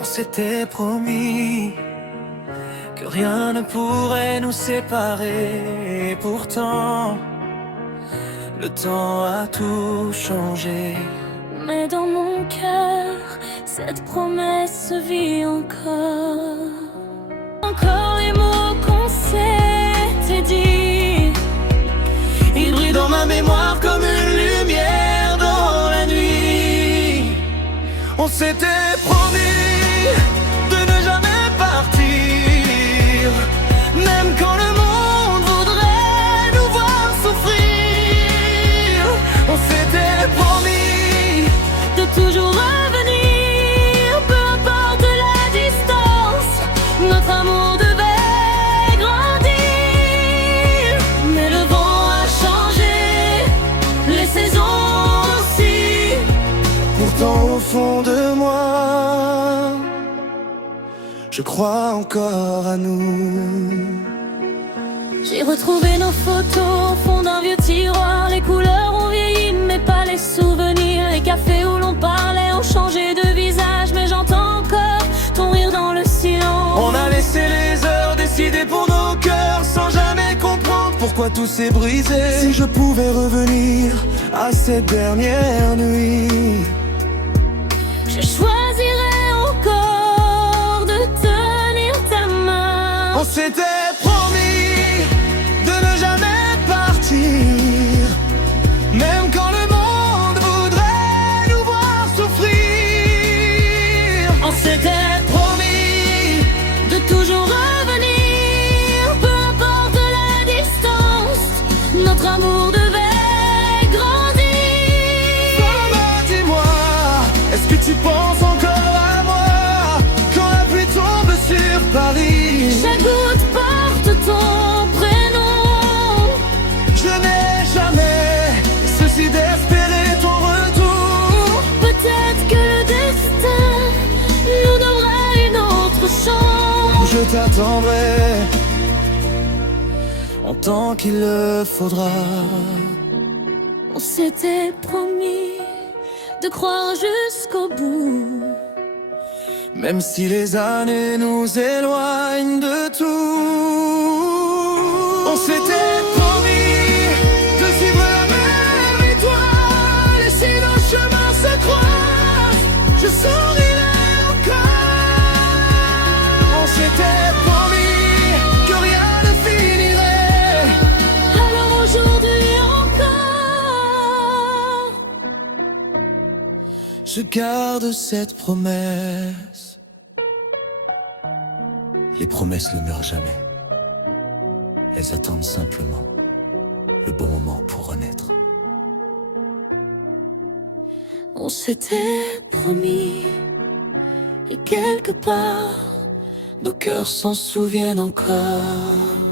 On s'était promis que rien ne pourrait nous séparer. Et pourtant, le temps a tout changé. Mais dans mon cœur, cette promesse vit encore. Encore les mots qu'on s'était dit, Il brille dans ma mémoire comme une lumière dans la nuit. On s'était promis de ne jamais partir, même quand le monde voudrait nous voir souffrir. On s'était promis de toujours revenir, peu importe la distance, notre amour devait grandir. Mais le vent a changé, les saisons aussi. Pourtant au fond de moi, je crois encore à nous. J'ai retrouvé nos photos au fond d'un vieux tiroir. Les couleurs ont vieilli, mais pas les souvenirs. Les cafés où l'on parlait ont changé de visage, mais j'entends encore ton rire dans le silence. On a laissé les heures décider pour nos cœurs, sans jamais comprendre pourquoi tout s'est brisé. Si je pouvais revenir à cette dernière nuit, Je choisirais encore de tenir ta main. on s'était promis de ne jamais partir, même quand le monde voudrait nous voir souffrir. On s'était promis de toujours revenir, peu importe la distance, notre amour devait grandir. Maman, dis-moi, est-ce que tu penses encore à moi quand la pluie tombe sur Paris? Chaque goutte porte ton prénom. Je n'ai jamais ceci d'espérer ton retour. Peut-être que le destin nous donnera une autre chance. Je t'attendrai en tant qu'il le faudra. On s'était promis de croire jusqu'au bout. Même si les années nous éloignent de tout, on s'était promis de suivre la même étoile. Et si nos chemins se croisent, je sourirai encore. On s'était promis que rien ne finirait. Alors aujourd'hui encore, Je garde cette promesse. Les promesses ne meurent jamais. Elles attendent simplement le bon moment pour renaître. on s'était promis, et quelque part, Nos cœurs s'en souviennent encore.